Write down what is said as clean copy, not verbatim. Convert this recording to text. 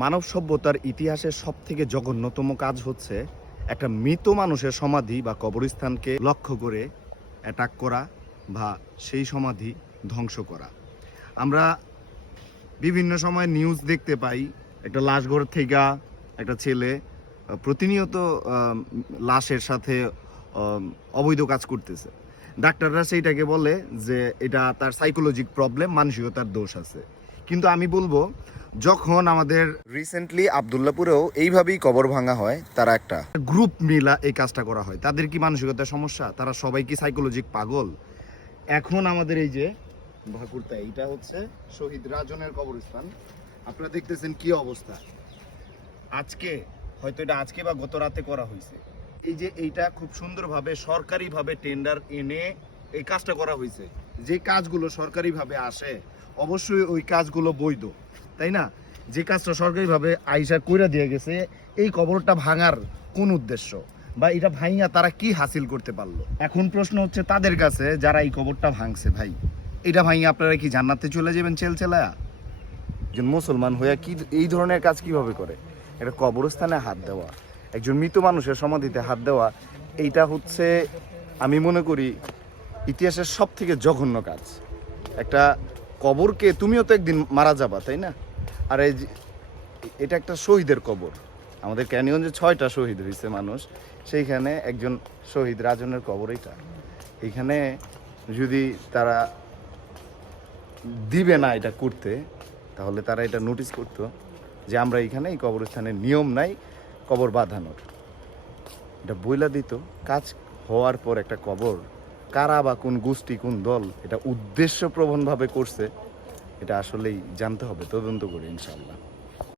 মানব সভ্যতার ইতিহাসের সবথেকে জঘন্যতম কাজ হচ্ছে একটা মৃত মানুষের সমাধি বা কবরস্থানকে লক্ষ্য করে অ্যাটাক করা বা সেই সমাধি ধ্বংস করা। আমরা বিভিন্ন সময় নিউজ দেখতে পাই, একটা লাশঘর থেকে একটা ছেলে প্রতিনিয়ত লাশের সাথে অবৈধ কাজ করতেছে। ডাক্তাররা সেইটাকে বলে যে এটা তার সাইকোলজিক প্রবলেম, মানসিকতার দোষ আছে। কিন্তু আমি বলবো, যখন আমাদের রিসেন্টলি আবদুল্লাপুরেও এইভাবেই কবর ভাঙা হয়, তারা একটা গ্রুপ মিলা এই কাজটা করা হয়, তাদের কি মানসিকতার সমস্যা? তারা সবাই কি সাইকোলজিক পাগল? এখন আমাদের এই যে ভাকুরতা, এইটা হচ্ছে শহীদ রাজনের কবরস্থান। আপনারা দেখতেছেন কি অবস্থা। আজকে হয়তো এটা আজকে বা গত রাতে করা হয়েছে। এই যে এইটা খুব সুন্দরভাবে সরকারিভাবে টেন্ডার এনে এই কাজটা করা হয়েছে। যে কাজগুলো সরকারিভাবে আসে অবশ্যই ওই কাজগুলো বৈধ, তাই না? যে কাজটা সরকারিভাবে আইসা কইরা দিয়ে গেছে, এই কবরটা ভাঙার কোন উদ্দেশ্য বা এটা ভাঙিয়া তারা কি হাসিল করতে পারলো? এখন প্রশ্ন হচ্ছে তাদের কাছে যারা এই কবরটা ভাঙছে, ভাই এটা ভাঙিয়ে আপনারা কি জান্নাতে চলে যাবেন চেলচেলায়া? একজন মুসলমান হইয়া কি এই ধরনের কাজ কিভাবে করে? এটা কবরস্থানে হাত দেওয়া, একজন মৃত মানুষের সমাধিতে হাত দেওয়া, এইটা হচ্ছে আমি মনে করি ইতিহাসের সব থেকে জঘন্য কাজ। একটা কবরকে, তুমিও তো একদিন মারা যাবা, তাই না? আর এই এটা একটা শহীদের কবর। আমাদের ক্যানিয়ঞ্জে 6টা শহীদ হয়েছে মানুষ, সেইখানে একজন শহীদ রাজনের কবর। এইখানে যদি তারা দিবে না এটা করতে, তাহলে তারা এটা নোটিস করতো যে আমরা এখানে এই কবরস্থানের নিয়ম নাই কবর বাঁধানোর, এটা বইলা দিত। কাজ হওয়ার পর একটা কবর কারা বা কোন গোষ্ঠী কোন দল এটা উদ্দেশ্যপ্রবণভাবে করছে, এটা আসলেই জানতে হবে, তদন্ত করে ইনশাআল্লাহ।